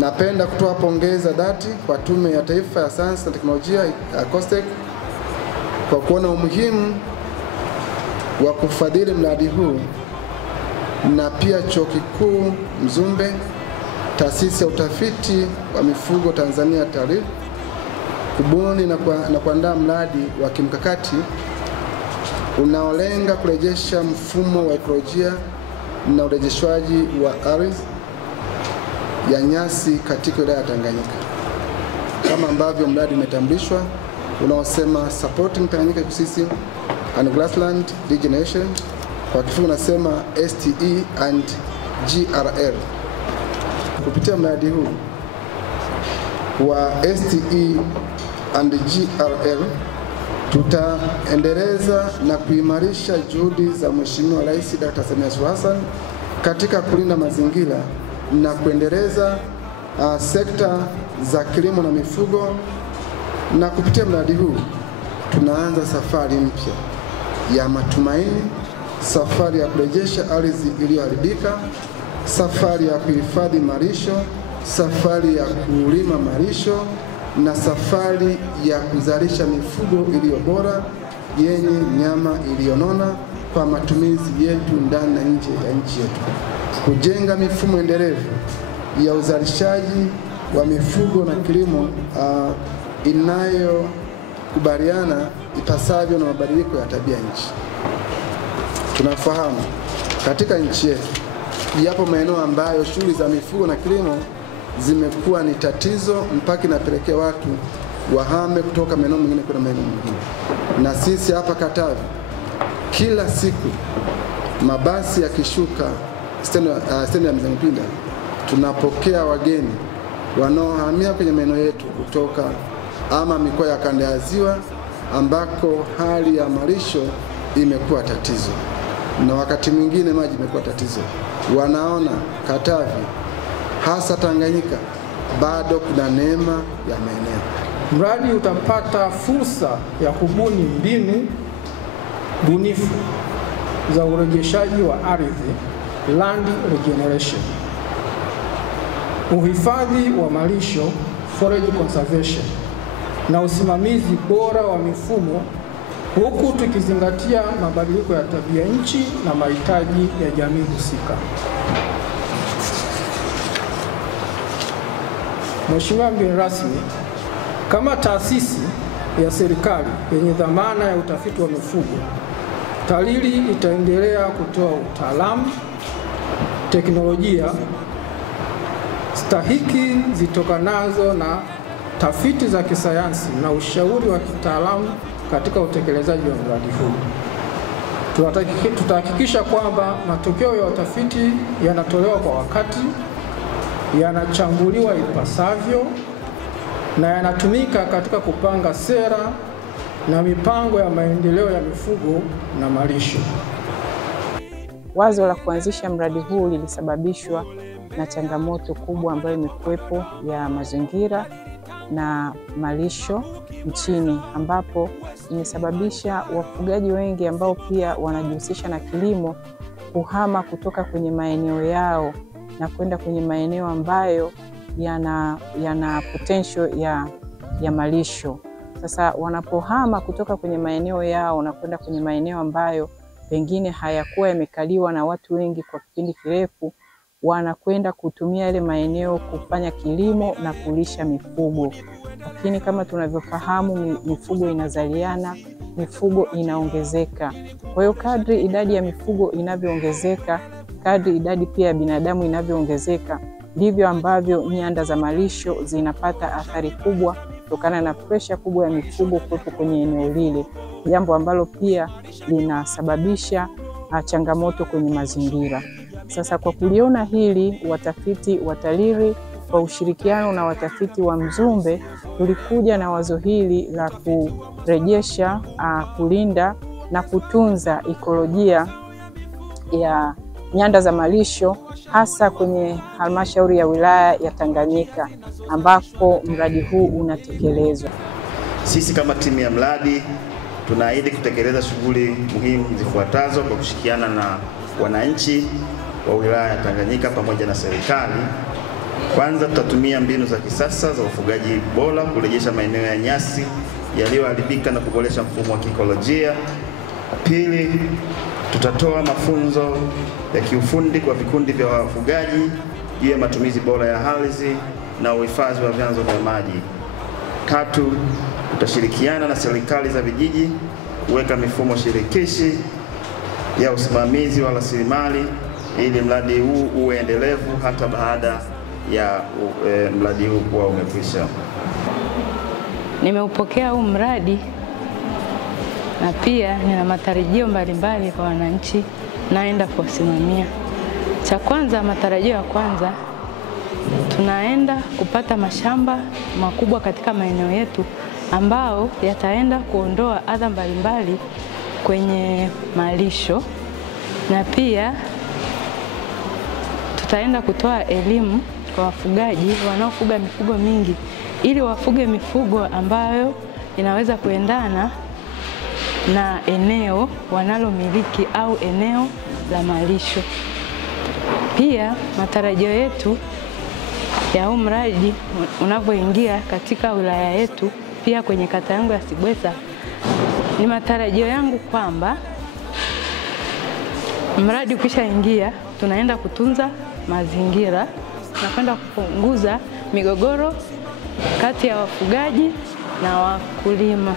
Napenda kutoa pongezi za dhati kwa Tume ya Taifa ya Sayansi na Teknolojia COSTECH kwa kuona umuhimu wa kufadhili mradi huu, na pia Chuo Kikuu Mzumbe, Taasisi ya Utafiti wa Mifugo Tanzania TARIF kubuni na kuandaa mradi wa kimkakati unaolenga kurejesha mfumo wa ekolojia na urejeshwaji wa ardhi ya nyasi katika wilaya ya Tanganyika, kama ambavyo mradi umetambulishwa unaosema Supporting Tanganyika Ecosystem and Grassland Regeneration, kwa kifupi nasema STE and GRL. Kupitia mradi huu wa STE and GRL tutaendeleza na kuimarisha juhudi za Mheshimiwa Rais Dr. Samia Suluhu Hassan katika kulinda mazingira na kuendeleza sekta za kilimo na mifugo. Na kupitia mradi huu tunaanza safari mpya ya matumaini, safari ya kurejesha ardhi iliyoharibika, safari ya kuhifadhi malisho, safari ya kulima malisho, na safari ya kuzalisha mifugo iliyo bora yenye nyama iliyonona kwa matumizi yetu ndani na nje ya nchi yetu. Kujenga mifumo endelevu ya uzalishaji wa mifugo na kilimo inayokubaliana ipasavyo na mabadiliko ya tabia nchi. Tunafahamu katika nchi yetu yapo maeneo ambayo shughuli za mifugo na kilimo zimekuwa ni tatizo mpaka inapelekea watu wahame kutoka maeneo mengine kwenda maeneo mengine. Na sisi hapa Katavi kila siku mabasi yakishuka stendi ya Mzengepinda tunapokea wageni wanaohamia kwenye maeneo yetu kutoka ama mikoa ya kanda ya Ziwa ambako hali ya malisho imekuwa tatizo, na wakati mwingine maji imekuwa tatizo. Wanaona Katavi hasa Tanganyika bado kuna neema ya maeneo. Mradi utapata fursa ya kubuni mbinu bunifu za urejeshaji wa ardhi, land regeneration, uhifadhi wa malisho, forage conservation, na usimamizi bora wa mifumo, huku tukizingatia mabadiliko ya tabia nchi na mahitaji ya jamii husika. Mheshimiwa mgeni rasmi, kama taasisi ya serikali yenye dhamana ya utafiti wa mifugo, TARIRI itaendelea kutoa utaalamu, teknolojia stahiki zitokanazo na tafiti za kisayansi na ushauri wa kitaalamu katika utekelezaji wa mradi huu. Tutahakikisha kwamba matokeo ya utafiti yanatolewa kwa wakati, yanachambuliwa ipasavyo na yanatumika katika kupanga sera na mipango ya maendeleo ya mifugo na malisho. Wazo la kuanzisha mradi huu lilisababishwa na changamoto kubwa ambayo imekuwepo ya mazingira na malisho nchini, ambapo imesababisha wafugaji wengi ambao pia wanajihusisha na kilimo kuhama kutoka kwenye maeneo yao na kwenda kwenye maeneo ambayo yana potential ya malisho. Sasa wanapohama kutoka kwenye maeneo yao na kwenda kwenye maeneo ambayo pengine hayakuwa yamekaliwa na watu wengi kwa kipindi kirefu, wanakwenda kutumia ile maeneo kufanya kilimo na kulisha mifugo. Lakini kama tunavyofahamu, mifugo inazaliana, mifugo inaongezeka. Kwa hiyo kadri idadi ya mifugo inavyoongezeka, kadri idadi pia ya binadamu inavyoongezeka, ndivyo ambavyo nyanda za malisho zinapata athari kubwa kutokana na presha kubwa ya mifugo kuwepo kwenye eneo lile, jambo ambalo pia linasababisha changamoto kwenye mazingira. Sasa kwa kuliona hili, watafiti wa TARIRI kwa ushirikiano na watafiti wa Mzumbe tulikuja na wazo hili la kurejesha, kulinda na kutunza ekolojia ya nyanda za malisho, hasa kwenye halmashauri ya wilaya ya Tanganyika ambako mradi huu unatekelezwa. Sisi kama timu ya mradi tunaahidi kutekeleza shughuli muhimu zifuatazo kwa kushirikiana na wananchi wa wilaya ya Tanganyika pamoja na serikali. Kwanza, tutatumia mbinu za kisasa za ufugaji bora kurejesha maeneo ya nyasi yaliyoharibika na kuboresha mfumo wa kiikolojia. Pili, tutatoa mafunzo ya kiufundi kwa vikundi vya wafugaji juu ya matumizi bora ya ardhi na uhifadhi wa vyanzo vya maji. Tatu, tutashirikiana na serikali za vijiji kuweka mifumo shirikishi ya usimamizi wa rasilimali ili mradi huu uwe endelevu hata baada ya mradi huu kuwa umekwisha. Nimeupokea huu mradi na pia nina matarajio mbalimbali kwa wananchi naenda kuwasimamia. Cha kwanza, matarajio ya kwanza, tunaenda kupata mashamba makubwa katika maeneo yetu ambao yataenda kuondoa adha mbalimbali kwenye malisho, na pia tutaenda kutoa elimu kwa wafugaji wanaofuga mifugo mingi ili wafuge mifugo ambayo inaweza kuendana na eneo wanalomiliki au eneo la malisho. Pia matarajio yetu ya huu mradi unavyoingia katika wilaya yetu, pia kwenye kata yangu ya Sibwesa, ni matarajio yangu kwamba mradi ukishaingia tunaenda kutunza mazingira na kwenda kupunguza migogoro kati ya wafugaji na wakulima.